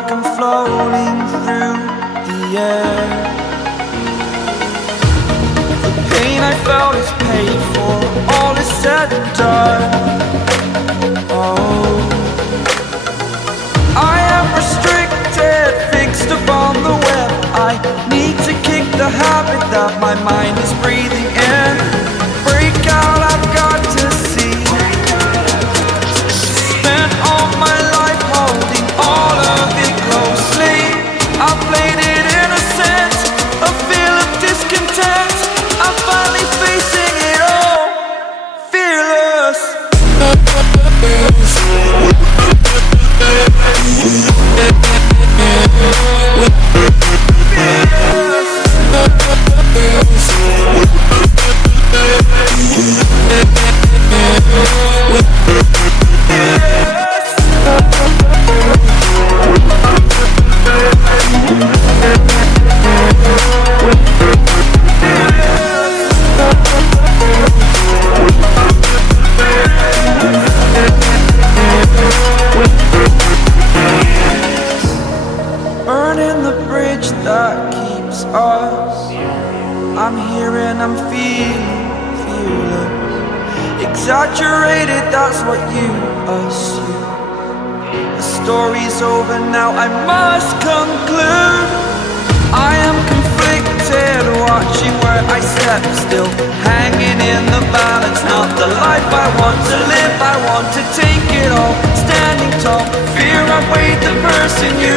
like I'm floating through the air. The pain I felt is paid for, all is said and done. Oh, I am restricted, fixed upon the web. I need to kick the habit that my mind is breathing in. Break out, I've got to see. Spent all my life holding all of it closely. I played it innocent, a feel of discontent. I'm finally facing it all, fearless. Burning the bridge that keeps us. I'm here and I'm feeling fearless. Exaggerated, that's what you assume. The story's over now, I must conclude. I am conflicted, watching where I step still, hanging in the balance. Not the life I want to live, I want to take it all. Standing tall, fear I weighed the person you